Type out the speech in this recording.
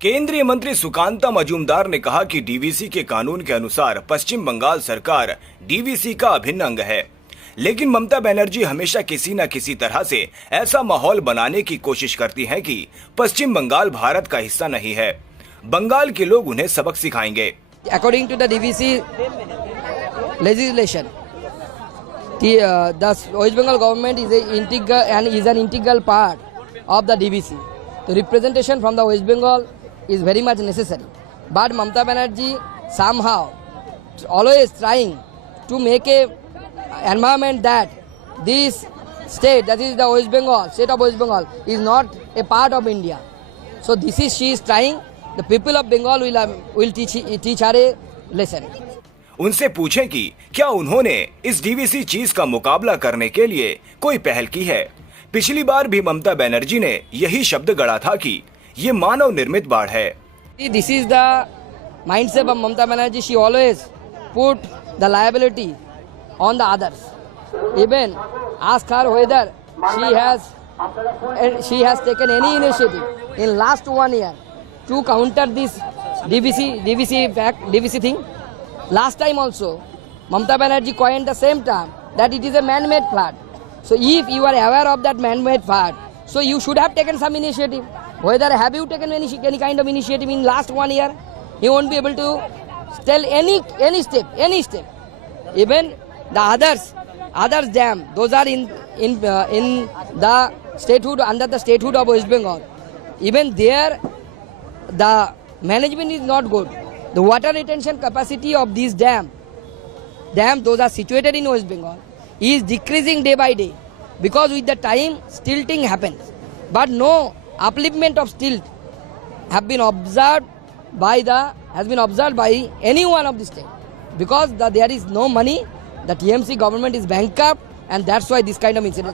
केंद्रीय मंत्री सुकांता मजूमदार ने कहा कि डीवीसी के कानून के अनुसार पश्चिम बंगाल सरकार डीवीसी का अभिन्न अंग है, लेकिन ममता बनर्जी हमेशा किसी न किसी तरह से ऐसा माहौल बनाने की कोशिश करती हैं कि पश्चिम बंगाल भारत का हिस्सा नहीं है। बंगाल के लोग उन्हें सबक सिखाएंगे। According to the DVC legislation, the West Bengal government is an integral part of the DVC. The representation from the West Bengal is very much necessary. But Mamata Banerjee somehow always trying to make a environment that this state, that is the West Bengal, state of West Bengal, is not a part of India. So she is trying. The people of Bengal will teach her a lesson. उनसे पूछें कि क्या उन्होंने इस DVC चीज का मुकाबला करने के लिए कोई पहल की है। पिछली बार भी ममता बनर्जी ने यही शब्द गढ़ा था कि ये मानव निर्मित बाढ़ है। This is the mindset of Mamata Banerjee. She always put the liability on the others. Even ask her whether she has taken any initiative in last 1 year to counter this DVC thing. Last time also, Mamata Banerjee coined the same term that it is a man-made flood. So if you are aware of that man-made flood, so you should have taken some initiative. Whether have you taken any kind of initiative in last 1 year? You won't be able to tell any step. Even the others dam, those are in the statehood, under the statehood of West Bengal. Even there, the management is not good. The water retention capacity of these dams, those are situated in West Bengal, is decreasing day by day, because with the time stilting happens. But no upliftment of stilt has been observed by any one of the state, because there is no money. The TMC government is bankrupt, and that's why this kind of incident.